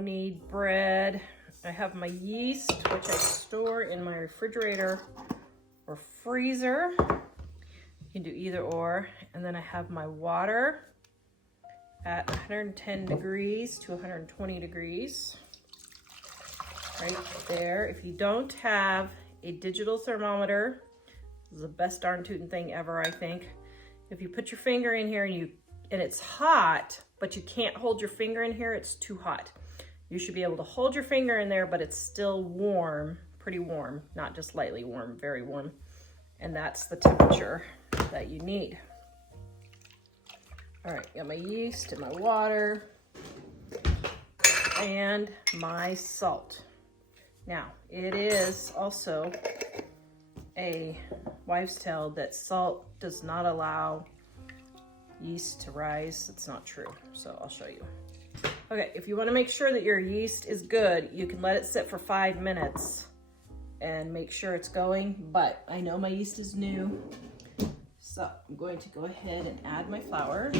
no-knead bread. I have my yeast, which I store in my refrigerator or freezer. You can do either or. And then I have my water at 110 degrees to 120 degrees. Right there. If you don't have a digital thermometer, this is the best darn tootin' thing ever, I think. If you put your finger in here and it's hot, but you can't hold your finger in here, it's too hot. You should be able to hold your finger in there, but it's still warm, pretty warm, not just lightly warm, very warm. And that's the temperature that you need. All right, got my yeast and my water and my salt. Now, it is also a wives' tale that salt does not allow yeast to rise. It's not true, so I'll show you. Okay, if you want to make sure that your yeast is good, you can let it sit for 5 minutes and make sure it's going, but I know my yeast is new, so I'm going to go ahead and add my flour.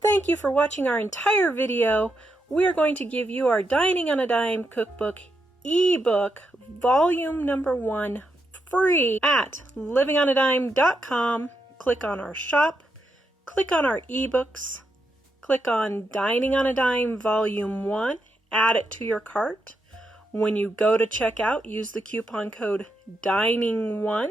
Thank you for watching our entire video. We are going to give you our Dining on a Dime cookbook ebook, volume number 1, free at livingonadime.com. Click on our shop, click on our ebooks, click on Dining on a Dime Volume 1, add it to your cart. When you go to checkout, use the coupon code DINING1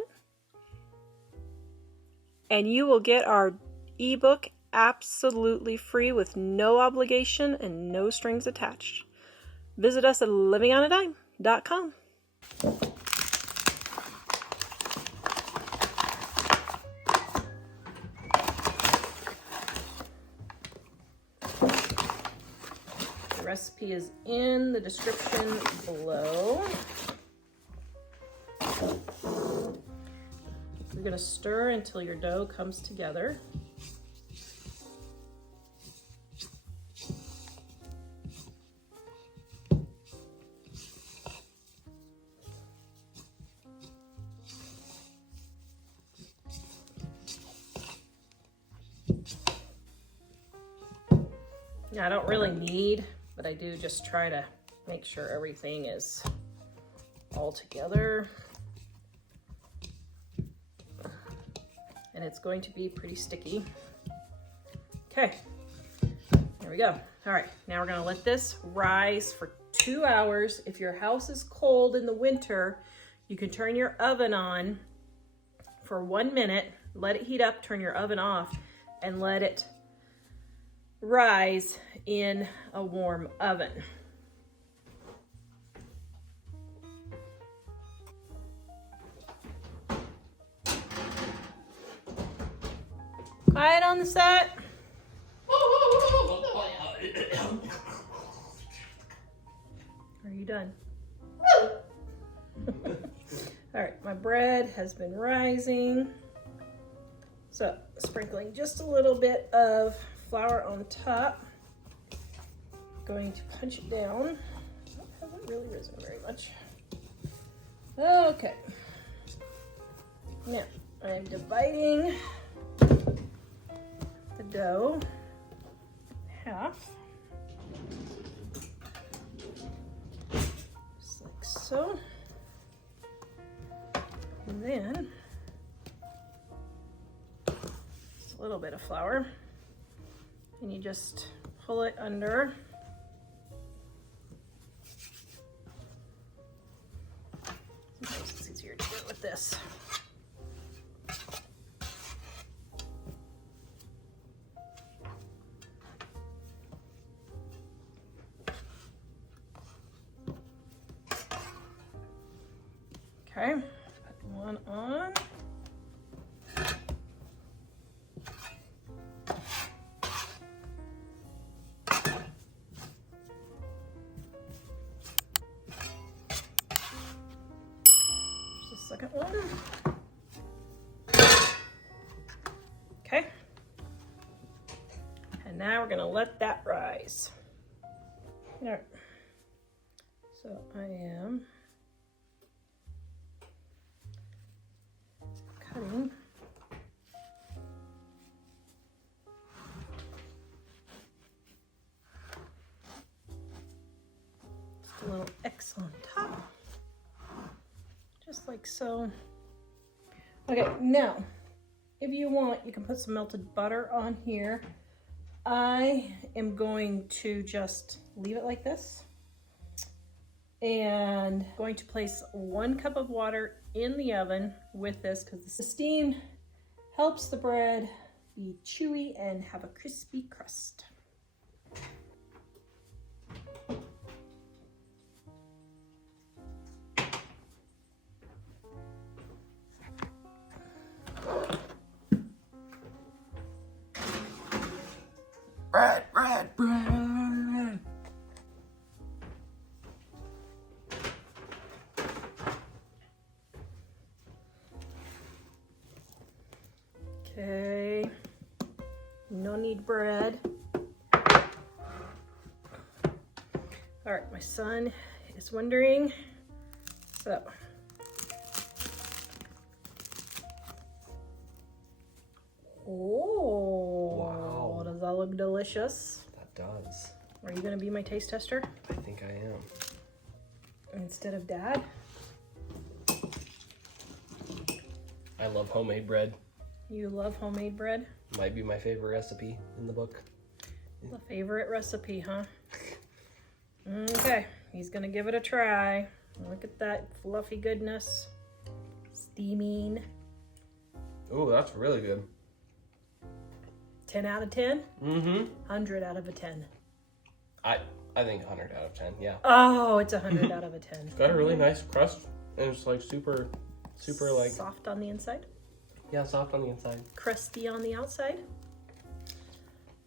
and you will get our ebook absolutely free with no obligation and no strings attached. Visit us at livingonadime.com. Recipe is in the description below. You're going to stir until your dough comes together. Now, I don't really knead, but I do just try to make sure everything is all together. And it's going to be pretty sticky. Okay, there we go. All right, now we're gonna let this rise for 2 hours. If your house is cold in the winter, you can turn your oven on for 1 minute, let it heat up, turn your oven off, and let it rise in a warm oven. Quiet on the set. Are you done? All right, my bread has been rising. So sprinkling just a little bit of flour on top. Going to punch it down. Oh, it hasn't really risen very much. Okay. Now I'm dividing the dough in half. Just like so. And then just a little bit of flour. And you just pull it under. Sometimes it's easier to do it with this. Okay, put one on. Second one. Okay. And now we're gonna let that rise. All right. So I am cutting a little X on top. Just like so. Okay, now, if you want, you can put some melted butter on here. I am going to just leave it like this. And going to place 1 cup of water in the oven with this because the steam helps the bread be chewy and have a crispy crust. Bread. Okay, no need bread. All right, my son is wondering, so. Oh, wow. Does that look delicious? That does. Are you gonna be my taste tester? I think I am. Instead of Dad? I love homemade bread. You love homemade bread? Might be my favorite recipe in the book. The favorite recipe, huh? Okay, he's gonna give it a try. Look at that fluffy goodness. Steaming. Ooh, that's really good. 10 out of 10? Mm-hmm. 100 out of a 10. I think 100 out of 10, yeah. Oh, it's 100 out of a 10. It's got a really nice crust, and it's like super like... Soft on the inside? Yeah, soft on the inside. Crusty on the outside?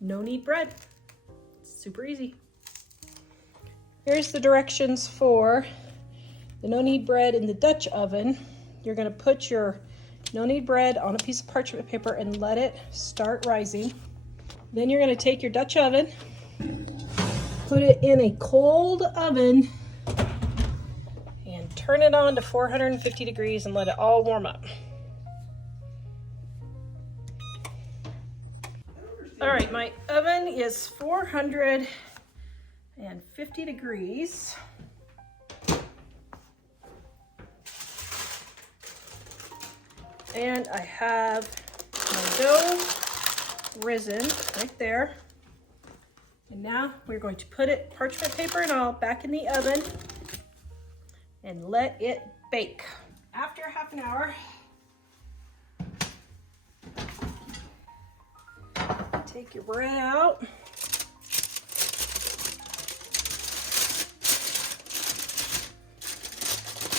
No need bread. It's super easy. Here's the directions for the no knead bread in the Dutch oven. You're gonna put your no knead bread on a piece of parchment paper and let it start rising. Then you're gonna take your Dutch oven, put it in a cold oven, and turn it on to 450 degrees and let it all warm up. All right, my oven is 450 degrees. And I have my dough risen right there. And now we're going to put it, parchment paper and all, back in the oven and let it bake. After half an hour, take your bread out.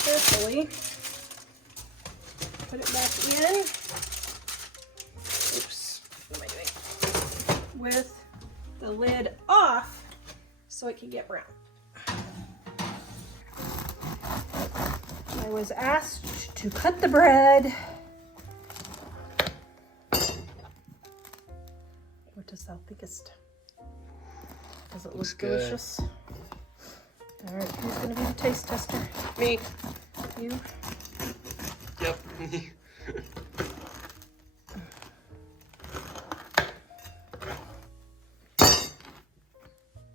Carefully put it back in. Oops, what am I doing? With the lid off so it can get brown. I was asked to cut the bread. What does thou thinkest? Does it look delicious? All right, who's gonna be the taste tester? Me. You? Yep.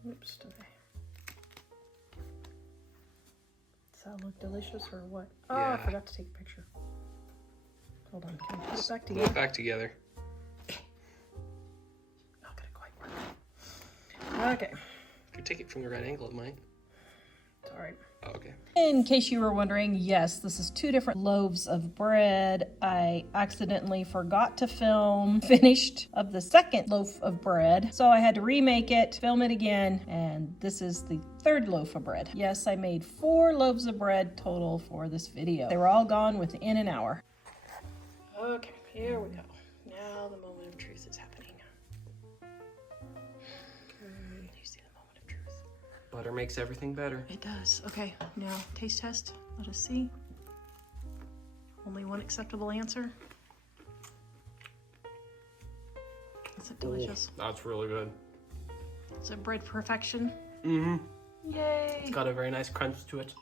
Oops, did Does that look delicious or what? Oh, Yeah. I forgot to take a picture. Hold on, can we put it back Put it together? back together. Not gonna quite work. Okay, If you take it from the right angle, it might. it's all right. Oh, okay. In case you were wondering, yes, this is 2 different loaves of bread. I accidentally forgot to film finished of the second loaf of bread. So I had to remake it, film it again, and this is the 3rd loaf of bread. Yes, I made 4 loaves of bread total for this video. They were all gone within an hour. Okay, here we go. Now the moment of truth is happening. You see the moment of truth. Butter makes everything better. It does. Okay, now taste test. Let us see. Only one acceptable answer. Is it delicious? Ooh, that's really good. Is it bread perfection? Mm-hmm. Yay! It's got a very nice crunch to it.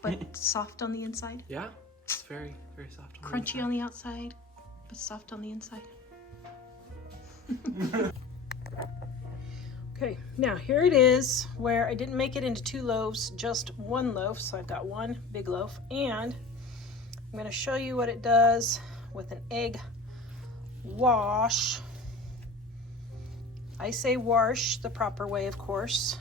But soft on the inside? Yeah, it's very, very soft. Crunchy on the outside, but soft on the inside. Okay, now here it is where I didn't make it into 2 loaves, just 1 loaf. So I've got 1 big loaf, and I'm going to show you what it does with an egg wash. I say wash the proper way, of course.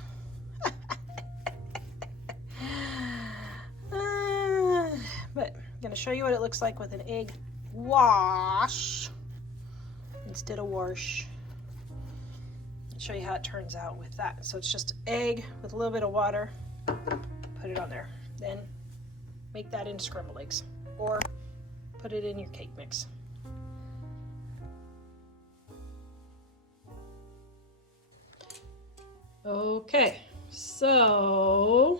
But I'm going to show you what it looks like with an egg wash instead of wash. I'll show you how it turns out with that. So it's just egg with a little bit of water. Put it on there. Then make that into scrambled eggs or put it in your cake mix. Okay, so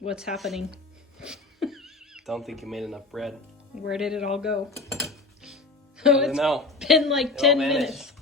what's happening? Don't think you made enough bread. Where did it all go? I don't know. Been like 10 minutes.